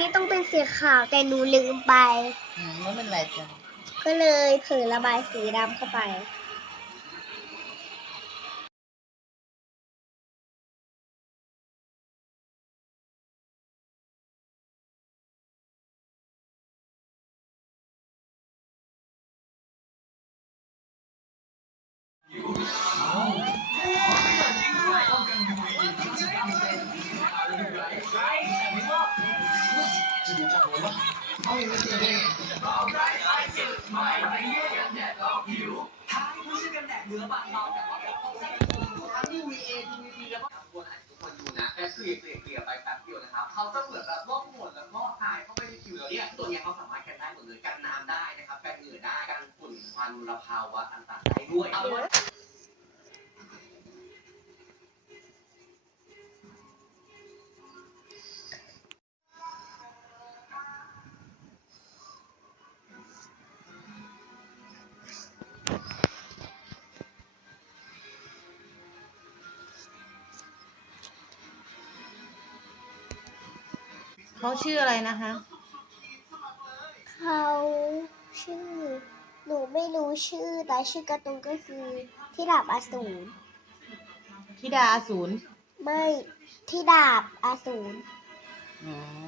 นี้ต้องเป็นสีขาวแต่หนูลืมไป อืมไม่เป็นไรจ้ะ ก็เลยเผลอระบายสีดำเข้าไป คนอาจจะทุกคนดูนะแค่เกลี่ยเกลี่ยเกลี่ยไปแป๊บเดียวนะครับเขาจะเหมือนแบบล่องหนแล้วก็หายเข้าไปในผิวแล้วเนี่ยตัวเนี้ยเขาสามารถกันได้หมดเลยกันน้ำได้นะครับกันเหงื่อได้กันฝุ่นควันมลภาวะต่างๆได้ด้วย เขาชื่ออะไรนะคะ เขาชื่อ หนูไม่รู้ชื่อ แต่ชื่อการ์ตูนก็คือที่ดาบอสูรธิดาอสูรไม่ที่ดาบอสูร อ๋อ